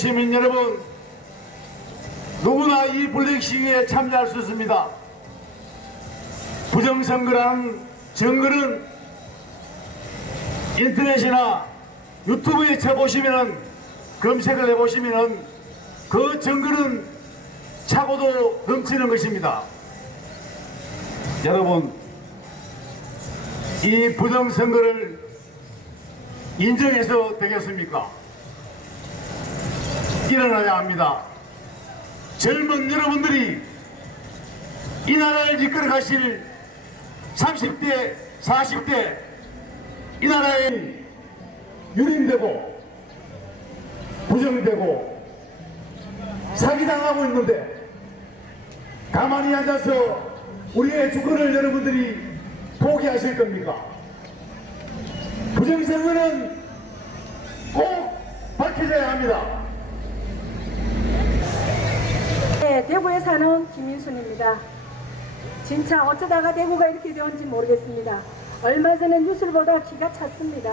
시민 여러분 누구나 이 블랙 시위에 참여할 수 있습니다. 부정선거라는 증거는 인터넷이나 유튜브에 쳐보시면은 검색을 해보시면은 그 증거는 차고도 넘치는 것입니다. 여러분, 이 부정선거를 인정해서 되겠습니까? 일어나야 합니다. 젊은 여러분들이 이 나라를 이끌어 가실 30대, 40대 이 나라에 유린되고 부정되고 사기당하고 있는데 가만히 앉아서 우리의 주권을 여러분들이 포기하실 겁니까? 부정선거는 꼭 밝혀져야 합니다. 네, 대구에 사는 김인순입니다. 진짜 어쩌다가 대구가 이렇게 되었는지 모르겠습니다. 얼마 전에 뉴스를 보다 기가 찼습니다.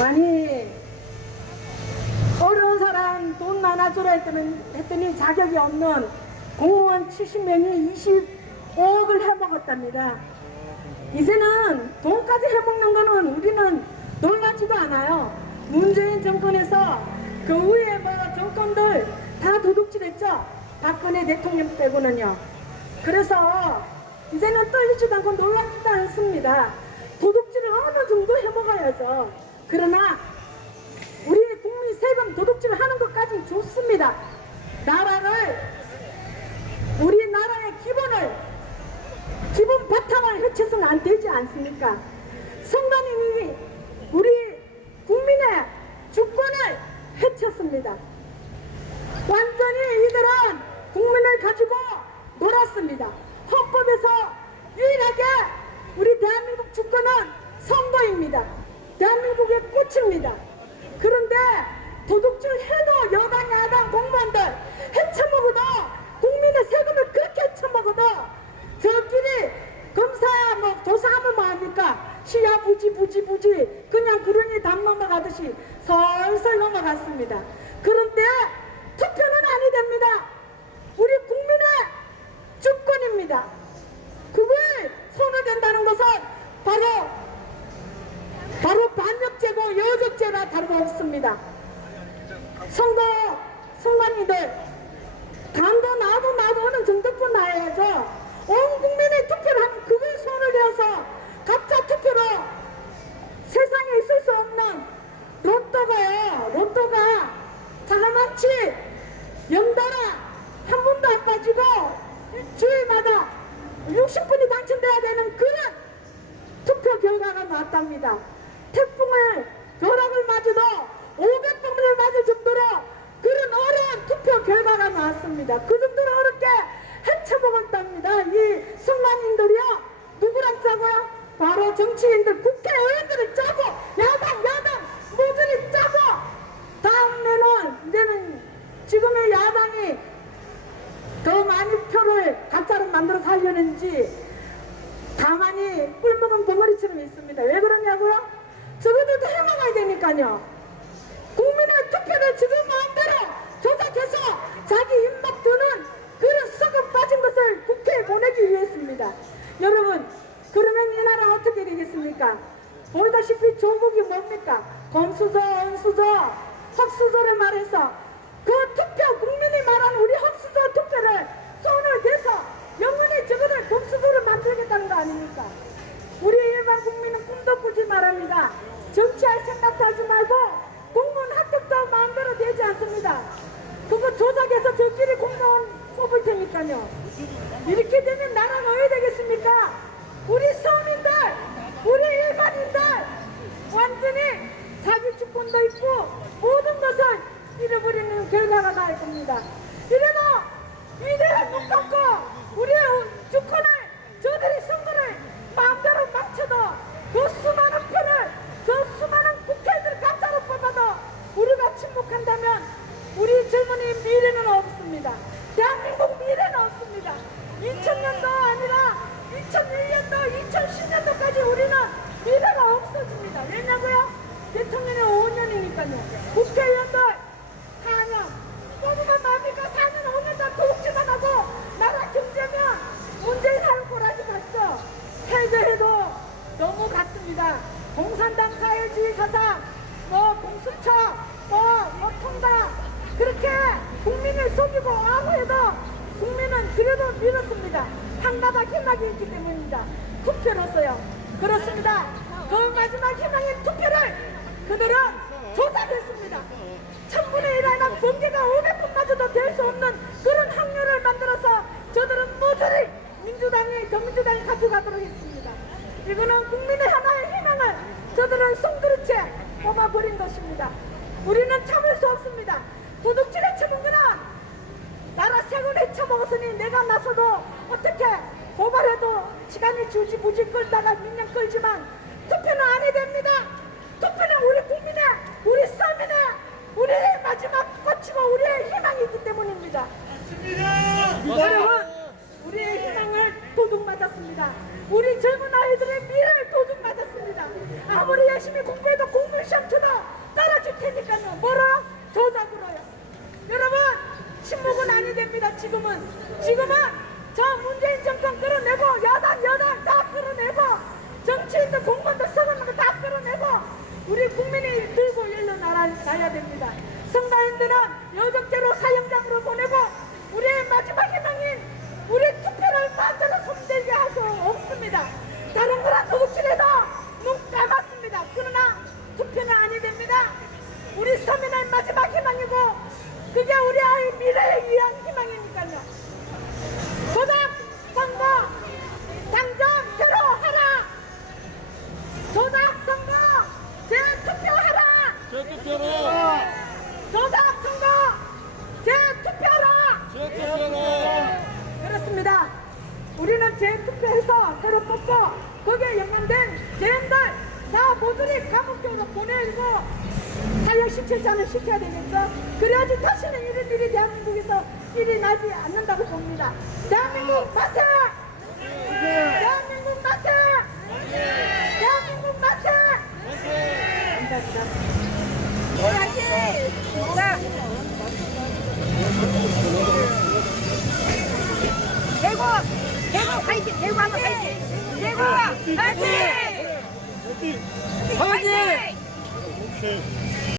아니 어려운 사람 돈 많아주라 했더니, 했더니 자격이 없는 공무원 70명이 25억을 해먹었답니다. 이제는 돈까지 해먹는 거는 우리는 놀랍지도 않아요. 문재인 정권에서 그 후에 뭐 정권들 다 도둑질했죠. 박근혜 대통령 빼고는요. 그래서 이제는 떨리지도 않고 놀랍지도 않습니다. 도둑질을 어느 정도 해먹어야죠. 그러나 우리 국민 세금 도둑질을 하는 것까지는 좋습니다. 나라를 우리 나라의 기본을 기본 바탕을 해쳐서는 안 되지 않습니까? 성관님이 우리 국민의 주권을 해쳤습니다. 완전히 이들은 국민을 가지고 놀았습니다. 헌법에서 유일하게 우리 대한민국 주권은 선거입니다. 대한민국의 꽃입니다. 그런데 도둑질 해도 여당 야당 공무원들 해쳐먹어도 국민의 세금을 그렇게 해쳐먹어도 저끼리 검사야 뭐 조사하면 뭐합니까 시야 부지 부지 부지 그냥 구름이 담 넘어가듯이 설설 넘어갔습니다 그런데 투표는 아니 됩니다 우리 국민의 주권입니다 그걸 댄다는 것은 바로 바로 반역죄고 여적죄나 다름없습니다 선거 선관위들 당도 나도 나도 어느 정도뿐 나야죠. 온 국민의 투표를 하면 그걸 손을 대어서 가짜 투표로 세상에 있을 수 없는 로또가요. 로또가 자그마치 연달아 한 번도 안 빠지고 주일마다 60분이 당첨돼야 되는 그런 투표 결과가 나왔답니다. 태풍을 벼락을 맞아도 500번을 맞을 정도로 그런 어려운 투표 결과가 나왔습니다. 그 정도로 어렵게 헤쳐먹었답니다. 이 선관인들이요. 누구랑 짜고요? 바로 정치인들, 국회의원들을 짜고 야당, 야당 모조리 짜고 다음에는 이제는 지금의 야당이 더 많이 표를 가짜로 만들어 살려는지 가만히 꿀 먹은 덩어리처럼 있습니다. 왜 그러냐고요? 저거들도 해먹어야 되니까요. 국민의 투표를 지금 마음대로 조작해서 자기 입맛 드는 그런 썩어 빠진 것을 국회에 보내기 위해서입니다. 여러분, 그러면 이 나라 어떻게 되겠습니까? 보다시피 조국이 뭡니까? 검수저, 은수저, 헛수저를 말해서 그 투표, 국민이 말하는 우리 헛수저 투표를 손을 대서 영원히 저거를 검수저를 만들겠다는 거 아닙니까? 우리 일반 국민은 꿈도 꾸지 말합니다. 정치할 생각도 하지 말고 공무원 합격도 마음대로 되지 않습니다. 그거 조작해서 저끼리 공무원 뽑을 테니까요. 이렇게 되면 나라가 왜 되겠습니까? 우리 서민들, 우리 일반인들 완전히 자기 주권도 있고 모든 것을 잃어버리는 결과가 날 겁니다. 이래도 위대한 눈 감고 우리의 주권을 저들이 선거를 마음대로 망쳐도 그 수많은 표를 그 수많은 국회의원들 가짜로 뽑아도 우리가 침묵한다면 우리 젊은이 미래는 없습니다. 대한민국 미래는 없습니다. 2000년도 아니라 2001년도, 2010년도까지 우리는 미래가 없어집니다. 왜냐고요? 대통령이 5년이니까요. 국회의원들 4년. 뽑으면 뭡니까? 4년, 5년 다 도둑질만 하고 나라 경제면 문재인 하는 거라지 같죠? 해제해도 너무 같습니다. 공산당 사회주의 사상, 뭐 공수처, 뭐, 뭐 통당 그렇게 국민을 속이고 아무해도 국민은 그래도 믿었습니다. 한가닥 희망이 있기 때문입니다. 투표로서요. 그렇습니다. 그 마지막 희망인 투표를 그들은 조작했습니다. 천분의 일 하나 번개가 500분마저도 될 수 없는 그런 확률을 만들어서 저들은 모조리 민주당이 더민주당이 가져가도록 했습니다. 이거는 국민의 하나의 희망을 저들은 송두리째 뽑아버린 것입니다. 우리는 참을 수 없습니다. 도둑질에 쳐먹거나 나라 세금 헤쳐먹었으니 내가 나서도 어떻게 고발해도 시간이 주지 무지 끌다가 민영 끌지만 투표는 아니 됩니다. 투표는 우리 국민의 우리 서민의 우리의 마지막 꽃이고 우리의 희망이 있기 때문입니다. 여러분 우리의 희망을 도둑 맞았습니다. 우리 젊은 아이들의 미래를 도둑 맞았습니다. 아무리 열심히 공부해도 공부 시험 쳐도 떨어질 테니까요. 뭐로? 조작으로요. 여러분 침묵은 아니 됩니다. 지금은 지금은 저 문재인 정권 끌어내고 야당 여당 다 끌어내고 정치인들 공무원들 서는 거다 끌어내고 우리 국민이 들고 일러 나야 됩니다. 선거인들은 여적죄로 사형장으로 보내고 우리의 마지막 희망인 우리 투표를 손들게 할수 없습니다. 다른 거랑 도둑질해도 눈 감았습니다. 그러나. 우리 서민의 마지막 희망이고 그게 우리 아이 미래에 위한 희망이니까요. 조작 선거 당장 새로 하라. 조작 선거 재투표하라. 재투표로! 조작 선거 재투표하라. 재투표로! 그렇습니다. 우리는 재투표해서 새로 뽑고 거기에 연관된 죄인들 다 모조리 감옥적으로 보내고 사형 시킬자는 시켜야 되겠죠. 그래야지 다시는 이런 일이 대한민국에서 일이 나지 않는다고 봅니다. 대한민국 만세! 대한민국 만세! 대한민국 만세! 감사합니다. 대구 대구 화이팅 대구 한번 화이팅 대구 화이팅 화이팅